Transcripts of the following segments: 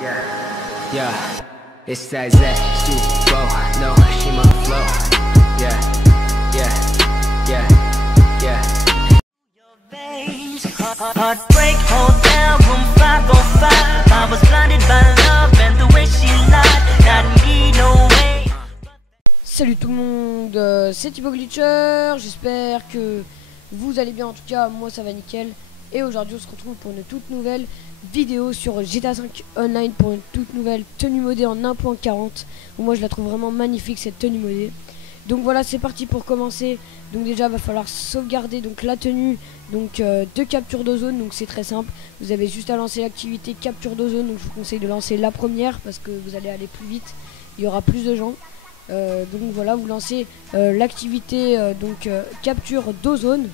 Yeah, it's that Z, Super, no, Shima flow. Yeah, yeah, yeah, yeah. Heartbreak hotel room 505. I was blinded by love and the way she lied. Not me, no way. Salut tout le monde, c'est Thibaut Glitcher, j'espère que vous allez bien. En tout cas moi ça va nickel. Et aujourd'hui on se retrouve pour une toute nouvelle vidéo sur GTA 5 Online, pour une toute nouvelle tenue modée en 1.40. Moi je la trouve vraiment magnifique cette tenue modée. Donc voilà, c'est parti pour commencer. Donc déjà va falloir sauvegarder donc la tenue donc de capture d'ozone. Donc c'est très simple, vous avez juste à lancer l'activité capture d'ozone. Donc je vous conseille de lancer la première parce que vous allez aller plus vite, il y aura plus de gens. Donc voilà, vous lancez l'activité capture d'ozone.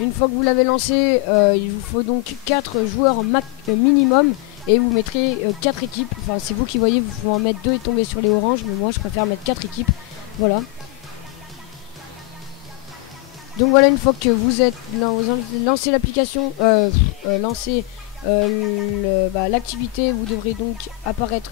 Une fois que vous l'avez lancé, il vous faut donc 4 joueurs minimum. Et vous mettrez 4 équipes. Enfin c'est vous qui voyez, vous pouvez en mettre 2 et tomber sur les oranges. Mais moi je préfère mettre 4 équipes. Voilà. Donc voilà, une fois que vous êtes lancé l'application, l'activité, vous devrez donc apparaître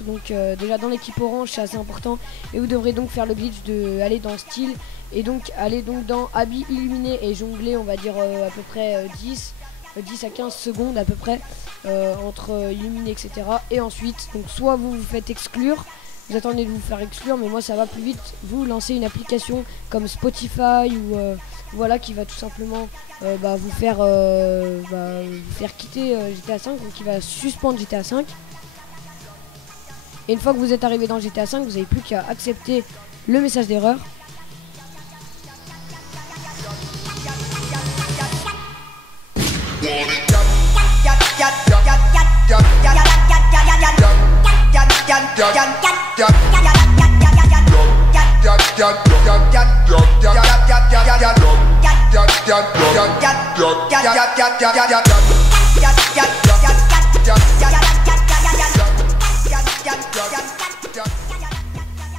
déjà dans l'équipe orange, c'est assez important. Et vous devrez donc faire le glitch de aller dans style et donc aller donc dans habits illuminés et jongler, on va dire à peu près 10 à 15 secondes à peu près entre illuminer, etc. Et ensuite donc soit vous faites exclure, vous attendez de vous faire exclure, mais moi ça va plus vite, vous lancez une application comme Spotify ou voilà, qui va tout simplement vous faire quitter GTA 5, donc qui va suspendre GTA 5. Et une fois que vous êtes arrivé dans GTA 5, vous n'avez plus qu'à accepter le message d'erreur.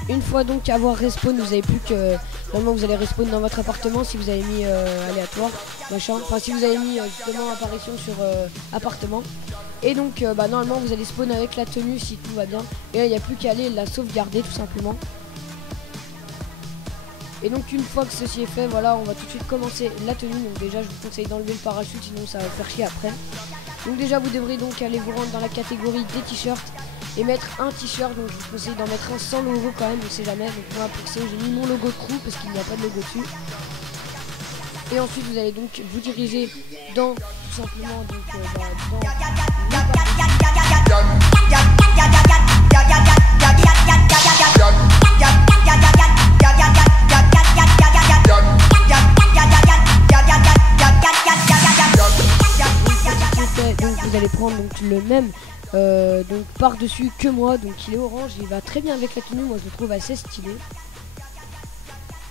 Une fois donc avoir respawn, vous avez plus que normalement vous allez respawn dans votre appartement si vous avez mis aléatoire machin, enfin si vous avez mis justement apparition sur appartement. Et donc normalement vous allez spawn avec la tenue si tout va bien. Et là il n'y a plus qu'à aller la sauvegarder tout simplement. Et donc une fois que ceci est fait, voilà, on va tout de suite commencer la tenue. Donc déjà je vous conseille d'enlever le parachute, sinon ça va faire chier après. Donc déjà vous devrez donc aller vous rendre dans la catégorie des t-shirts et mettre un t-shirt. Donc je vous conseille d'en mettre un sans logo quand même, on sait jamais. Donc moi pour ça j'ai mis mon logo de crew parce qu'il n'y a pas de logo dessus. Et ensuite vous allez donc vous diriger dans tout simplement donc vous allez prendre donc le même donc par dessus que moi, donc il est orange, il va très bien avec la tenue, moi je le trouve assez stylé.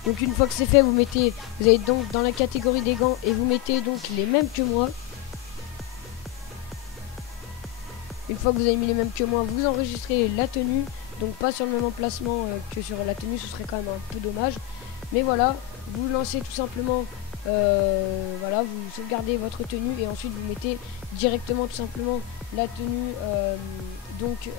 Donc une fois que c'est fait, vous allez donc dans la catégorie des gants et vous mettez donc les mêmes que moi. Une fois que vous avez mis les mêmes que moi, vous enregistrez la tenue, donc pas sur le même emplacement que sur la tenue, ce serait quand même un peu dommage. Mais voilà, vous lancez tout simplement, voilà, vous sauvegardez votre tenue et ensuite vous mettez directement tout simplement la tenue, donc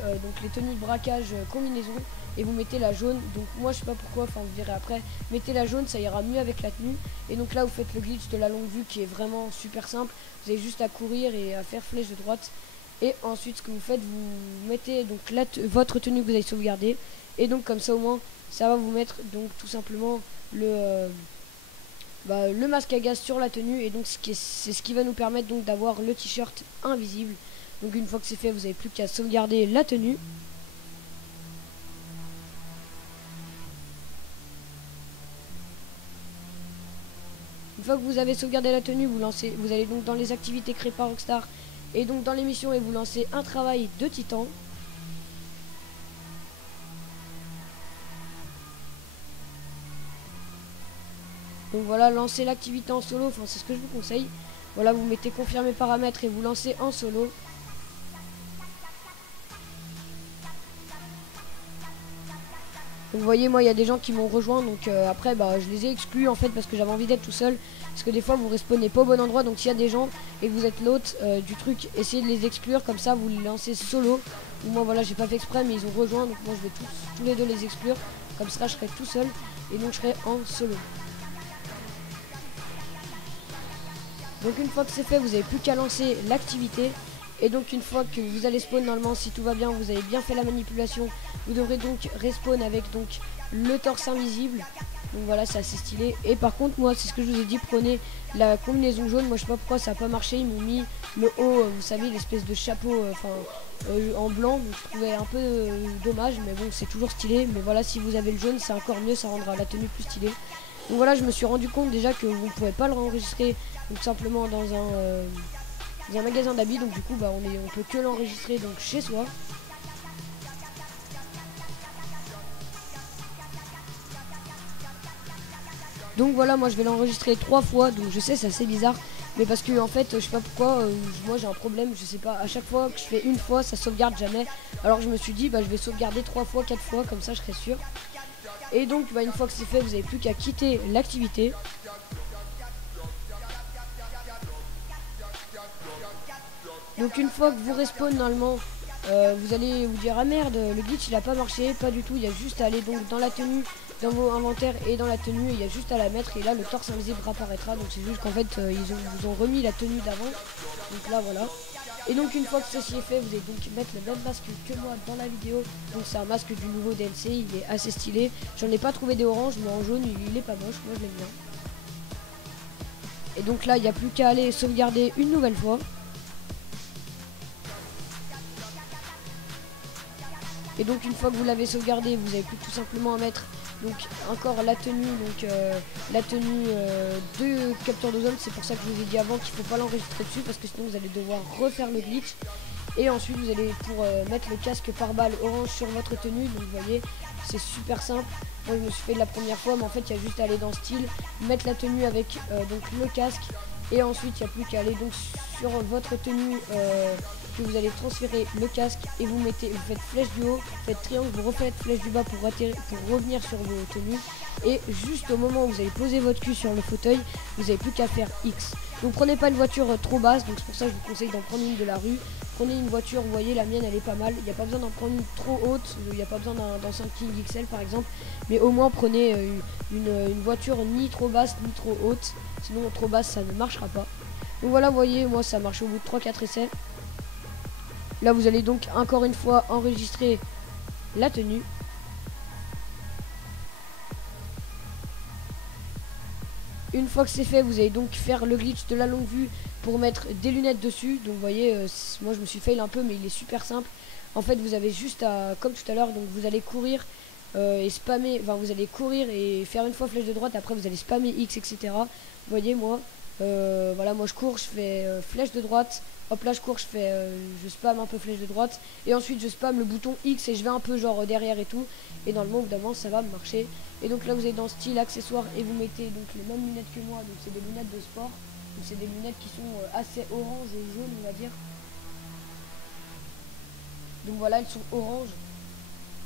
les tenues de braquage combinaison, et vous mettez la jaune. Donc moi je sais pas pourquoi, enfin vous verrez après, mettez la jaune, ça ira mieux avec la tenue. Et donc là vous faites le glitch de la longue vue qui est vraiment super simple, vous avez juste à courir et à faire flèche de droite. Et ensuite ce que vous faites, vous mettez donc votre tenue que vous avez sauvegardée, et donc comme ça au moins ça va vous mettre donc tout simplement le masque à gaz sur la tenue. Et donc c'est ce qui va nous permettre donc d'avoir le t-shirt invisible. Donc une fois que c'est fait, vous n'avez plus qu'à sauvegarder la tenue. Une fois que vous avez sauvegardé la tenue, vous allez donc dans les activités créées par Rockstar et donc dans l'émission, et vous lancez un travail de titan. Donc voilà, lancez l'activité en solo, enfin c'est ce que je vous conseille. Voilà, vous mettez confirmer paramètres et vous lancez en solo. Donc vous voyez, moi il y a des gens qui m'ont rejoint, donc après bah, je les ai exclus en fait parce que j'avais envie d'être tout seul. Parce que des fois vous respawnez pas au bon endroit, donc s'il y a des gens et que vous êtes l'hôte du truc, essayez de les exclure, comme ça vous les lancez solo. Ou moi voilà, j'ai pas fait exprès mais ils ont rejoint, donc moi je vais tous les deux les exclure. Comme ça je serai tout seul et donc je serai en solo. Donc une fois que c'est fait, vous n'avez plus qu'à lancer l'activité. Et donc une fois que vous allez spawn, normalement si tout va bien, vous avez bien fait la manipulation, vous devrez donc respawn avec donc le torse invisible. Donc voilà, c'est assez stylé. Et par contre moi, c'est ce que je vous ai dit, prenez la combinaison jaune. Moi je sais pas pourquoi ça n'a pas marché, ils m'ont mis le haut, vous savez, l'espèce de chapeau en blanc. Donc je trouvais un peu dommage, mais bon c'est toujours stylé. Mais voilà, si vous avez le jaune c'est encore mieux, ça rendra la tenue plus stylée. Donc voilà, je me suis rendu compte déjà que vous ne pouvez pas le enregistrer donc simplement dans un magasin d'habits, donc du coup bah, on peut que l'enregistrer donc chez soi. Donc voilà, moi je vais l'enregistrer 3 fois, donc je sais c'est assez bizarre, mais parce que en fait je sais pas pourquoi, moi j'ai un problème, je sais pas, à chaque fois que je fais une fois ça sauvegarde jamais. Alors je me suis dit bah je vais sauvegarder 3 fois, 4 fois, comme ça je serai sûr. Et donc bah, une fois que c'est fait, vous n'avez plus qu'à quitter l'activité. Donc une fois que vous respawn normalement, vous allez vous dire ah merde, le glitch il a pas marché. Pas du tout, il y a juste à aller donc dans la tenue, dans vos inventaires et dans la tenue, il y a juste à la mettre et là le torse invisible apparaîtra. Donc c'est juste qu'en fait ils vous ont remis la tenue d'avant. Donc là voilà. Et donc une fois que ceci est fait, vous allez donc mettre le même masque que moi dans la vidéo. Donc c'est un masque du nouveau DLC, il est assez stylé. J'en ai pas trouvé des oranges, mais en jaune il est pas moche, moi je l'aime bien. Et donc là il n'y a plus qu'à aller sauvegarder une nouvelle fois. Et donc une fois que vous l'avez sauvegardé, vous avez plus tout simplement à mettre donc encore la tenue, donc la tenue de capture de zone. C'est pour ça que je vous ai dit avant qu'il ne faut pas l'enregistrer dessus, parce que sinon vous allez devoir refaire le glitch. Et ensuite vous allez pour mettre le casque pare-balles orange sur votre tenue. Donc vous voyez, c'est super simple. Moi je me suis fait de la première fois, mais en fait il y a juste à aller dans style, mettre la tenue avec donc le casque. Et ensuite il n'y a plus qu'à aller donc sur votre tenue que vous allez transférer le casque et vous faites flèche du haut, vous faites triangle, vous refaites flèche du bas pour revenir sur vos tenues. Et juste au moment où vous allez poser votre cul sur le fauteuil, vous n'avez plus qu'à faire X. Donc prenez pas une voiture trop basse, donc c'est pour ça que je vous conseille d'en prendre une de la rue. Prenez une voiture, vous voyez la mienne elle est pas mal, il n'y a pas besoin d'en prendre une trop haute, il n'y a pas besoin d'un 5 King XL par exemple, mais au moins prenez une voiture ni trop basse ni trop haute, sinon trop basse ça ne marchera pas. Donc voilà, vous voyez, moi ça marche au bout de 3-4 essais. Là vous allez donc encore une fois enregistrer la tenue. Une fois que c'est fait, vous allez donc faire le glitch de la longue vue pour mettre des lunettes dessus. Donc vous voyez, moi je me suis fail un peu, mais il est super simple. En fait vous avez juste à, comme tout à l'heure, donc vous allez courir et spammer, enfin vous allez courir et faire une fois flèche de droite, après vous allez spammer X, etc. Vous voyez, moi, voilà, moi je cours, je fais flèche de droite. Hop là je cours, je spam un peu flèche de droite et ensuite je spam le bouton X et je vais un peu genre derrière et tout, et normalement évidemment ça va marcher. Et donc là vous êtes dans style accessoires et vous mettez donc les mêmes lunettes que moi, donc c'est des lunettes de sport, donc c'est des lunettes qui sont assez orange et jaune on va dire. Donc voilà, elles sont orange.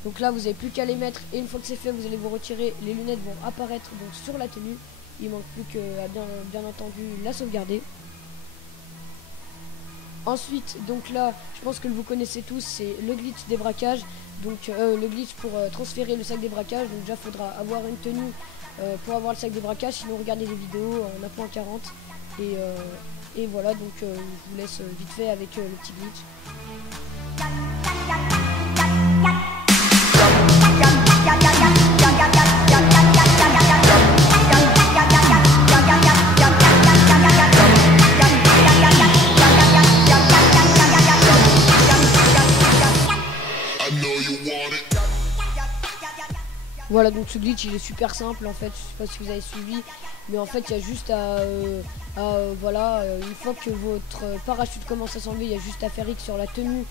Donc là vous n'avez plus qu'à les mettre et une fois que c'est fait vous allez vous retirer, les lunettes vont apparaître donc sur la tenue. Il manque plus qu'à bien entendu la sauvegarder. Ensuite, donc là, je pense que vous connaissez tous, c'est le glitch des braquages. Donc le glitch pour transférer le sac des braquages. Donc déjà, il faudra avoir une tenue pour avoir le sac des braquages. Sinon, regardez les vidéos en 1.40. Et voilà, donc je vous laisse vite fait avec le petit glitch. Voilà, donc ce glitch il est super simple en fait, je sais pas si vous avez suivi, mais en fait il y a juste voilà, une fois que votre parachute commence à s'enlever, il y a juste à faire X sur la tenue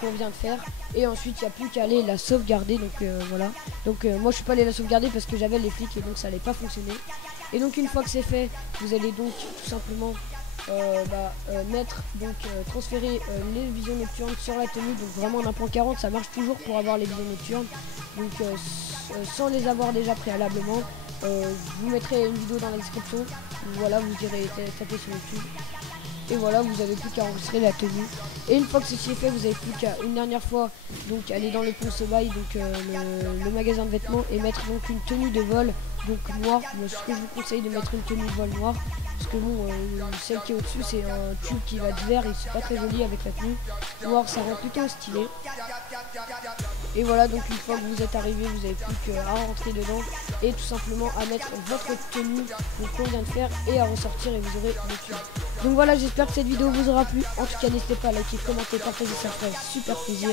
qu'on vient de faire, et ensuite il n'y a plus qu'à aller la sauvegarder, donc voilà. Donc moi je suis pas allé la sauvegarder parce que j'avais les flics et donc ça allait pas fonctionner. Et donc une fois que c'est fait, vous allez donc tout simplement transférer les visions nocturnes sur la tenue. Donc vraiment en 1.40 ça marche toujours pour avoir les visions nocturnes. Donc sans les avoir déjà préalablement, je vous mettrai une vidéo dans la description. Voilà, vous irez taper sur YouTube. Et voilà, vous avez plus qu'à enregistrer la tenue. Et une fois que ceci est fait, vous avez plus qu'à une dernière fois donc aller dans le Ponce Buy, donc le magasin de vêtements, et mettre donc une tenue de vol donc noire. Ce que je vous conseille de mettre une tenue de vol noire, parce que bon, celle qui est au-dessus c'est un tube qui va de vert et c'est pas très joli avec la tenue noire, ça rend plutôt stylé. Et voilà, donc une fois que vous êtes arrivé, vous avez plus qu'à rentrer dedans et tout simplement à mettre votre tenue qu'on vient de faire et à ressortir, et vous aurez le tube. Donc voilà, j'espère que cette vidéo vous aura plu. En tout cas, n'hésitez pas à liker, commenter, partager, ça ferait super plaisir.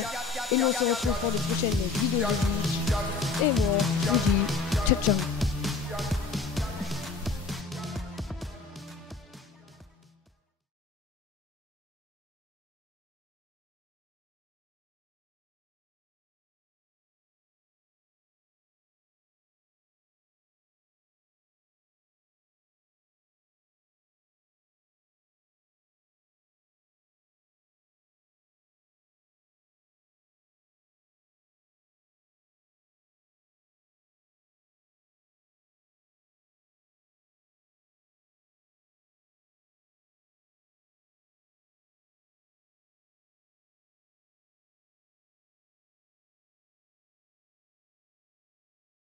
Et nous on se retrouve pour de prochaines vidéos de Bleach. Et moi, je vous dis ciao ciao.